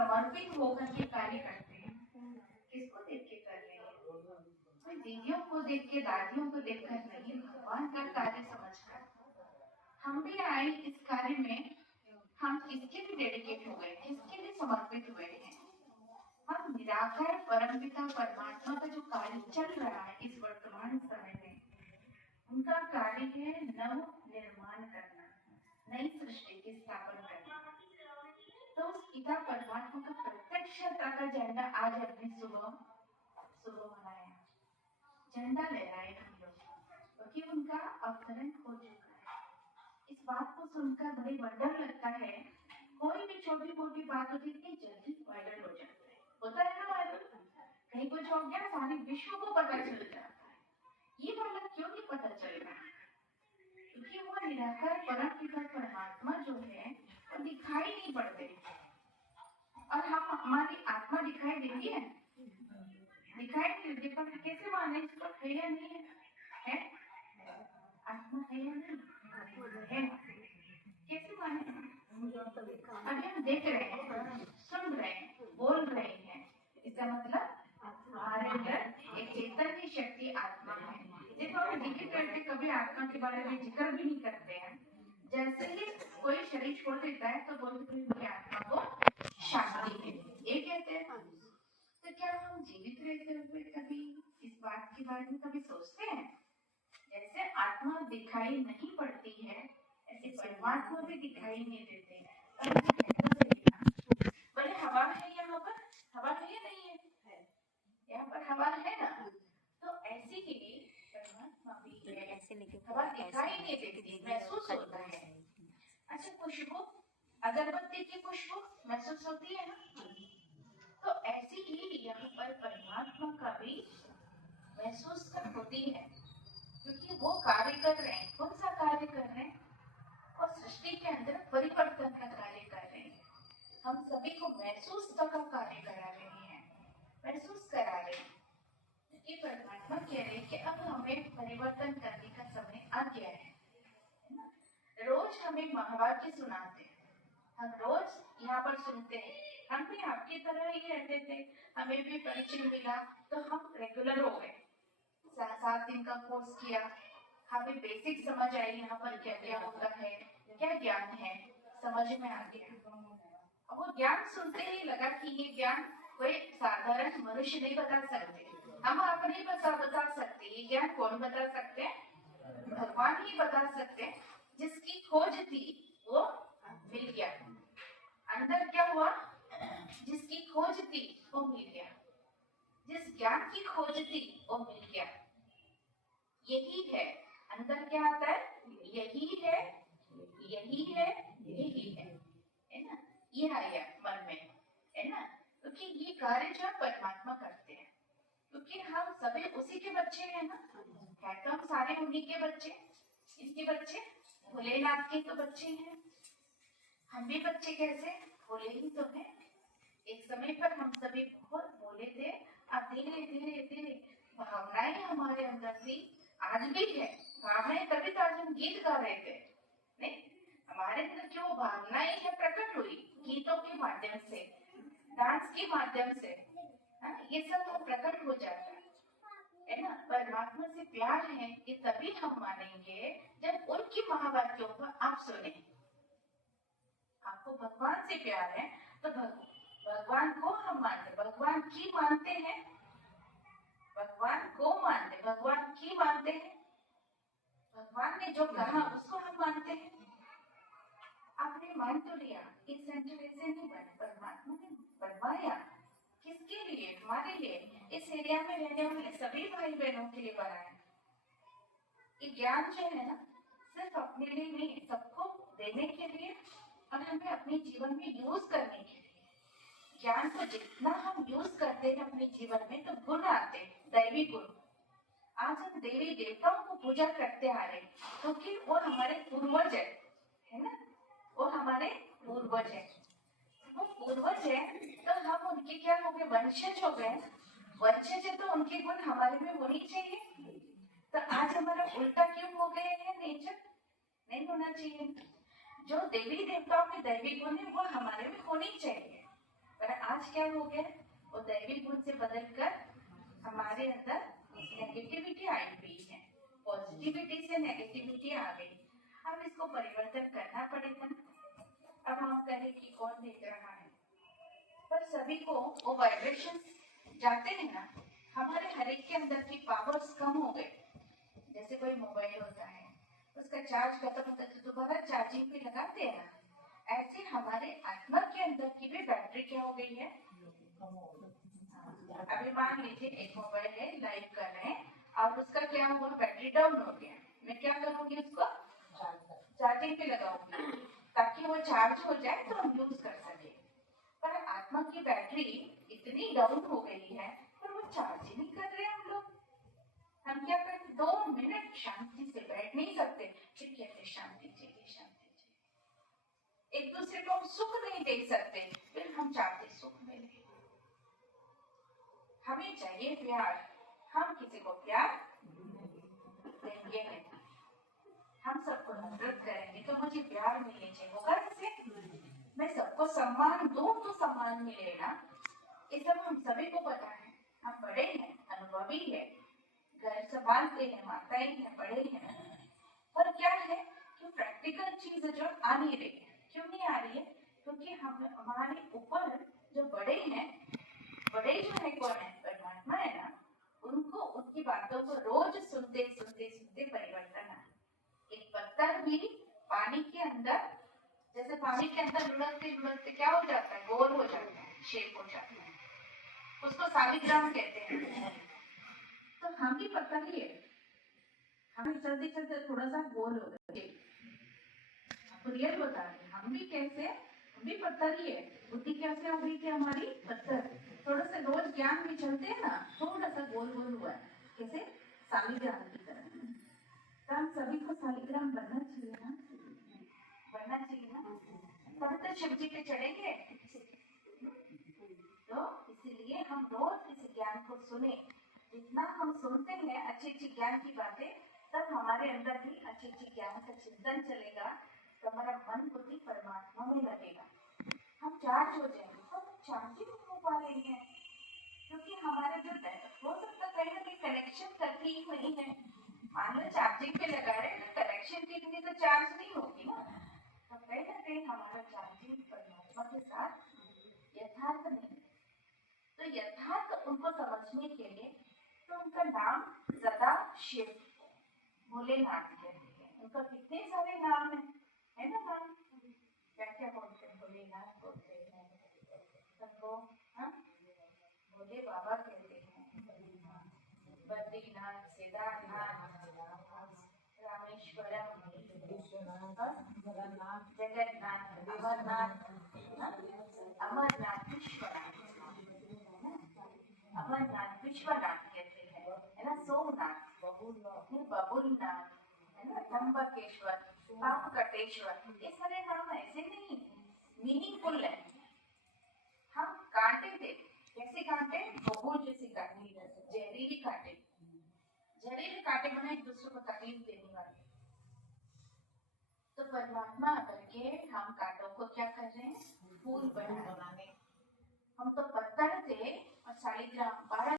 समर्पित होकर के कार्य करते हैं। किसको देख के कर रहे हैं? कोई दीदियों को देख के, दादियों को देख कर नहीं, भगवान का कार्य समझकर। हम भी आए इस कार्य में, हम किसके लिए डेडिकेट हो गए, किसके लिए समर्पित हुए हैं? हम निराकार परमपिता परमात्मा का जो कार्य चल रहा है इस वर्तमान समय में, उनका कार्य है नव निर्माण करना, नई सृष्टि की स्थापना करना। तो उस पिता परमात्मा का प्रत्यक्षता का झंडा आज अपनी सुबह मनाया, झंडा लहराए हम लोग, क्योंकि उनका अवतरण हो चुका है। इस बात को सुनकर बड़ी वंडर लगता है। कोई भी छोटी मोटी बात होती है जल्दी वायरल हो जाता है, होता है ना वायरल, कहीं कुछ हो गया सारे विश्व को पता चल जाता है। ये वाला क्यों नहीं पता चल रहा? क्योंकि वो निराकार परम पिता परमात्मा जो है वो दिखाई नहीं पड़ते। और हम, हमारी आत्मा दिखाई देती है, दिखाई नहीं देती, पर कैसे माने इसको? है या नहीं है? है आत्मा है या नहीं है? कैसे माने? अभी हम देख रहे हैं, सुन रहे हैं, बोल रहे हैं, इसका मतलब हमारे अंदर एक चैतन्य शक्ति आत्मा है। देखो हम जिक्र करते कभी आत्मा के बारे में जिक्र भी नहीं करते हैं। जैसे ही कोई शरीर छोड़ देता है तो बोलते हैं आत्मा को शांति है, ये कहते हैं। तो क्या हम जीवित रहते हुए कभी इस बात के बारे में कभी सोचते हैं? जैसे आत्मा दिखाई नहीं पड़ती है, ऐसे परमात्मा भी दिखाई नहीं देते। बोले हवा है यहाँ पर, हवा है या नहीं है? यहाँ पर हवा है ना, तो ऐसे ही परमात्मा भी है, हवा दिखाई नहीं देती, महसूस होता है। अच्छा, खुशबू, अगरबत्ती की खुशबू महसूस होती है ना, तो ऐसी ही यहाँ पर परमात्मा का भी महसूस होती है, क्योंकि वो कार्य कर रहे हैं। कौन सा कार्य कर रहे हैं? और सृष्टि के अंदर परिवर्तन का कार्य कर रहे हैं। हम सभी को महसूस का कार्य करा रहे हैं, महसूस करा रहे हैं। ये परमात्मा कह रहे हैं कि अब हमें परिवर्तन करने का समय आ गया है ना? रोज हमें महावाक्य सुनाते हैं, हम रोज यहाँ पर सुनते हैं। हम भी आपकी तरह ही रहते थे, हमें भी परिचय मिला तो हम रेगुलर हो गए। 7 दिन का कोर्स किया, हमें बेसिक समझ आई यहाँ पर क्या क्या होता है, क्या ज्ञान है, समझ में आ गया। अब वो ज्ञान सुनते ही लगा कि ये ज्ञान कोई साधारण मनुष्य नहीं बता सकते, हम आप नहीं बता सकते। ये ज्ञान कौन बता सकते हैं? भगवान ही बता सकते हैं। जिसकी खोज थी वो मिल गया। अंदर क्या हुआ? जिसकी खोज थी वो मिल गया, जिस ज्ञान की खोज थी वो मिल गया। यही है, अंदर क्या आता है? यही है, यही है, यही है ना? ये आया मन में, है ना? क्योंकि ये कार्य जो परमात्मा करते हैं, क्योंकि हम सभी उसी के बच्चे हैं ना, है तो हम सारे उन्हीं के बच्चे, इनके बच्चे, भोलेनाथ के तो बच्चे हैं। हम भी बच्चे कैसे? भोले ही तो हैं। एक समय पर हम सभी बहुत भोले थे, अब धीरे धीरे धीरे भावनाएं हमारे अंदर थी, आज भी है भावनाएं, तभी तो आज हम गीत गा रहे थे। नहीं, हमारे अंदर जो भावनाएं है प्रकट हुई गीतों के माध्यम से, डांस के माध्यम से, ये सब प्रकट हो जाता है ना? परमात्मा से प्यार है ये तभी हम मानेंगे जब उनकी महावाक्यों को आप सुने। आपको भगवान से प्यार है तो भगवान को हम मानते, भगवान की मानते हैं, भगवान को मानते, भगवान की मानते हैं। भगवान ने जो कहा उसको हम मानते हैं। आपने मान तो लिया, एक सेंटर ऐसे नहीं बने, परमात्मा ने बनवाया। किसके लिए? हमारे लिए, इस एरिया में रहने वाले सभी भाई बहनों के लिए बनाया। ये ज्ञान जो है ना, सिर्फ अपने लिए नहीं, सबको देने के लिए और हमें अपने जीवन में यूज करने के लिए। ज्ञान को जितना हम यूज करते हैं अपने जीवन में तो गुण आते हैं, दैवी गुण। आज हम देवी देवताओं को पूजा करते आ रहे हैं क्योंकि वो हमारे पूर्वज है ना, वो हमारे पूर्वज है। वो पूर्वज है तो हम उनके क्या हो गए? वंशज हो गए। वंशज है तो उनके गुण हमारे में होनी चाहिए। तो आज हमारा उल्टा क्यों हो गया है? नेचर नहीं होना चाहिए। जो देवी देवताओं के दैवी गुण है वो हमारे में होनी चाहिए, पर क्या हो गया, वो दैवी गुण से बदलकर हमारे अंदर नेगेटिविटी आई हुई है, पॉजिटिविटी से नेगेटिविटी आ गई। अब इसको परिवर्तन करना पड़ेगा। अब हम कहें कि कौन देख रहा है, पर सभी को वो वाइब्रेशन जाते हैं ना, हमारे हर एक के अंदर की पावर्स कम हो गई। जैसे कोई मोबाइल होता है, उसका चार्ज खत्म होता है तो दोबारा चार्जिंग पे लगाते हैं ना, ऐसे हमारे आत्मा के अंदर की भी बैटरी क्या हो गई है। अभी मान लीजिए एक मोबाइल है, लाइव कर रहे हैं और उसका क्या हुआ, बैटरी डाउन हो गया। मैं क्या करूंगी, उसको चार्जिंग पे लगाऊंगी ताकि वो चार्ज हो जाए तो हम यूज कर सके। पर आत्मा की बैटरी इतनी डाउन हो गई है, पर वो चार्ज ही नहीं कर रहे हम लोग। हम क्या करते, 2 मिनट शांति से बैठ नहीं सकते, फिर कहते शांति चाहिए, शांति चाहिए। एक दूसरे को हम सुख नहीं दे सकते, फिर हम चाहते सुख मिले। हमें चाहिए प्यार, हम किसी को प्यार देंगे नहीं। हम सबको नफरत करेंगे तो मुझे प्यार मिलने चाहिए, होगा कैसे? मैं सबको सम्मान दूं तो सम्मान मिलेगा। ये सब हम सभी को पता है, हम बड़े हैं, अनुभवी है, घर संभालते हैं, माताएं हैं, बड़े हैं। पर क्या है कि प्रैक्टिकल चीज जो आ नहीं रही है। क्यों नहीं आ रही है? क्योंकि हम हमारे ऊपर जो बड़े हैं, बड़े जो है कौन है, परमात्मा है ना, उनको उनकी बातों को रोज सुनते सुनते सुनते परिवर्तन आए। एक पत्थर भी पानी के अंदर, जैसे पानी के अंदर लुढ़कते लुढ़कते क्या हो जाता है, गोल हो जाता है, शेप हो जाता है, उसको सालिग्राम कहते हैं। तो हम भी पत्थर ही है, हम चलते चलते थोड़ा सा गोल हो गए। आपको रियल बता रहे, हम भी कैसे, हम भी पत्थर ही है। बुद्धि कैसे हो गई थी हमारी, पत्थर। थोड़ा सा रोज ज्ञान में चलते हैं ना, थोड़ा सा गोल गोल हुआ है, कैसे, सालिग्राम की तरह। तो हम सभी को सालिग्राम बनना चाहिए ना, बनना चाहिए ना, तब तो शिव जी पे चढ़ेंगे। तो इसीलिए हम रोज इस ज्ञान को सुने। जितना हम सुनते हैं अच्छी अच्छी ज्ञान की बातें, तब हमारे अंदर भी अच्छी अच्छी ज्ञान का चिंतन चलेगा, तो हमारा मन बुद्धि परमात्मा में लगेगा, हम चार्ज हो जाएंगे। तो चार्ज ही नहीं हो पा रहे हैं, क्योंकि हमारे जो हो सकता है कहीं ना कहीं कनेक्शन करती ही नहीं है। मान लो चार्जिंग पे लगा रहे हैं, कनेक्शन ठीक नहीं तो चार्ज नहीं होगी ना। तो कहीं ना कहीं हमारा चार्जिंग परमात्मा के साथ यथार्थ नहीं। तो यथार्थ उनको समझने के लिए तो उनका नाम सदा शिव, भोलेनाथ कहते हैं। उनका कितने सारे नाम है ना नाम, क्या क्या बोलते हैं, भोलेनाथ बोलते हैं, सबको भोले बाबा कहते हैं, बद्रीनाथ, केदारनाथ, रामेश्वरम, जगन्नाथ, अमरनाथ, अमरनाथ, विश्वनाथ, अमरनाथ विश्वनाथ कहते हैं, है ना, सोमनाथ, बबुलनाथ, है ना, त्र्यंबकेश्वर, पापकटेश्वर। ये सारे नाम ऐसे नहीं, मीनिंगफुल है। हम कांटे थे, कैसे कांटे, बबूल जैसे कांटे, जहरीली कांटे, जहरीले कांटे बने एक दूसरे को तकलीफ देने वाले। तो परमात्मा करके हम कांटों को क्या कर रहे हैं, फूल बनाने। हम तो पत्थर थे और सालिग्राम 12